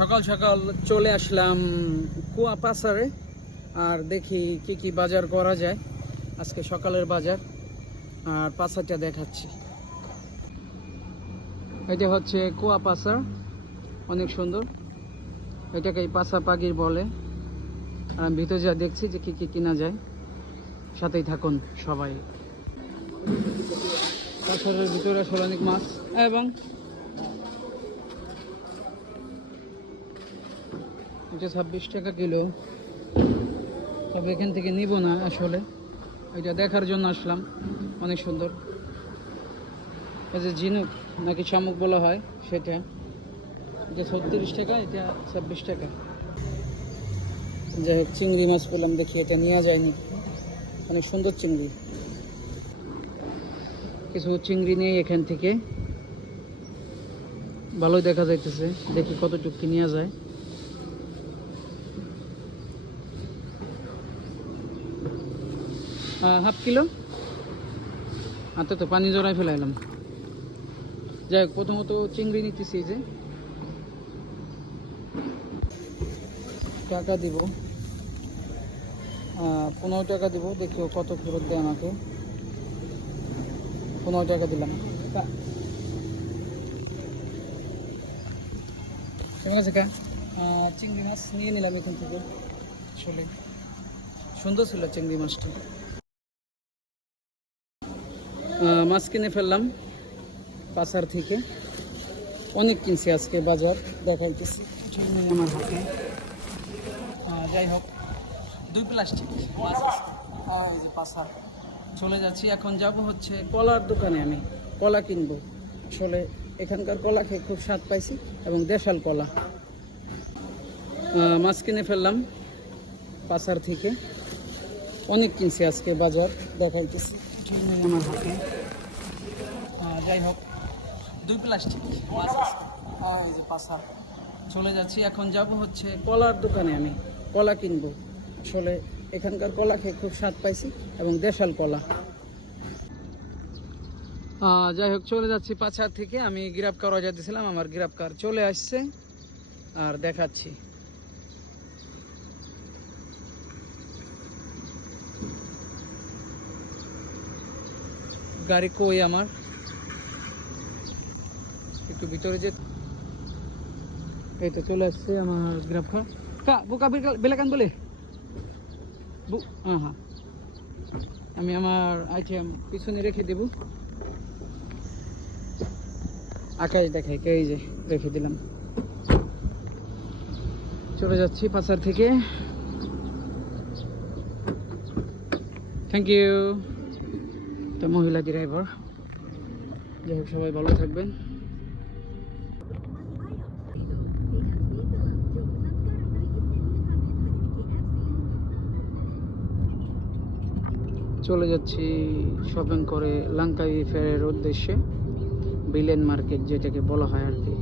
সকাল সকাল চলে আসলাম কুয়াপাসারে। আর দেখি কি কি বাজার করা যায় আজকে সকালের বাজার। আর পাসারটা দেখাচ্ছি। এটা হচ্ছে কুয়াপাসার, অনেক সুন্দর। এটাকে পাসা পাগির বলে। আর আমি ভিতরে যা দেখছি যে কি কি কিনা যায়, সাথেই থাকুন সবাই। পাসারের ভিতরে আসলে অনেক মাছ এবং এটা 26 টাকা কিলো। তবে এখান থেকে নিব না, আসলে এটা দেখার জন্য আসলাম। অনেক সুন্দর। এই যে ঝিনুক নাকি শামুক বলা হয় সেটা, এটা 36 টাকা, এটা 26 টাকা। যাই হোক, চিংড়ি মাছ পেলাম, দেখি এটা নেওয়া যায়নি। অনেক সুন্দর চিংড়ি। কিছু চিংড়ি নেই এখান থেকে, ভালোই দেখা যাইতেছে। দেখি কতটুকু কি নেওয়া যায়। Half kilo. হাতে তো পানি জড়াই ফেলাইলাম। যাই হোক, প্রথমত চিংড়ি নিতেছি। যে টাকা দিব, 15 টাকা দিব। দেখো কত ফেরত দেয় আমাকে। 15 টাকা দিলাম। ঠিক আছে কা, চিংড়ি মাছ নিয়ে নিলাম এখান থেকে। আসলে সুন্দর ছিল চিংড়ি মাছটা। মাছ কিনে ফেললাম পাসার থেকে। অনেক কিনছি আজকে, বাজার দেখাইতেছি ঠিক নেই আমার হাতে। যাই হোক, 2 প্লাস্টিক মাছ আছে। এই যে পাসার চলে যাচ্ছি। এখন যাব হচ্ছে কলার দোকানে। আমি কলা কিনবো। আসলে এখানকার কলা খেয়ে খুব স্বাদ পাইছি, এবং দেশাল কলা। মাছ কিনে ফেললাম পাসার থেকে। অনেক কিনছি আজকে, বাজার দেখাইতেছি ঠিক নেই আমার হাতে। যাই হোক, 2 প্লাস্টিক মাছ আছে। এই যে পাসার চলে যাচ্ছি। এখন যাব হচ্ছে কলার দোকানে। আমি কলা কিনবো। আসলে এখানকার কলা খেয়ে খুব স্বাদ পাইছি, এবং দেশাল কলা। যাই হোক, চলে যাচ্ছি পাছার থেকে। আমি গ্রাব কার অর্ডার দিয়েছিলাম, আমার গ্রাব কার চলে আসছে। আর দেখাচ্ছি। গাড়ি কই আমার, একটু ভিতরে যে। এই তো চলে আসছে আমার গ্রাব কার। কা বুকা বেলাকান বলে। হ্যাঁ হ্যাঁ, আমি আমার আইটেম পিছনে রেখে দেব। আকাশ দেখাই, এই যে রেখে দিলাম। চলে যাচ্ছি পাসার থেকে। Thank you. তো মহিলা ড্রাইভার। যাই হোক, সবাই ভালো থাকবেন। চলে যাচ্ছি শপিং করে লাঙ্কাই ফেরের উদ্দেশ্যে। বিলেন মার্কেট যেটাকে বলা হয় আর কি।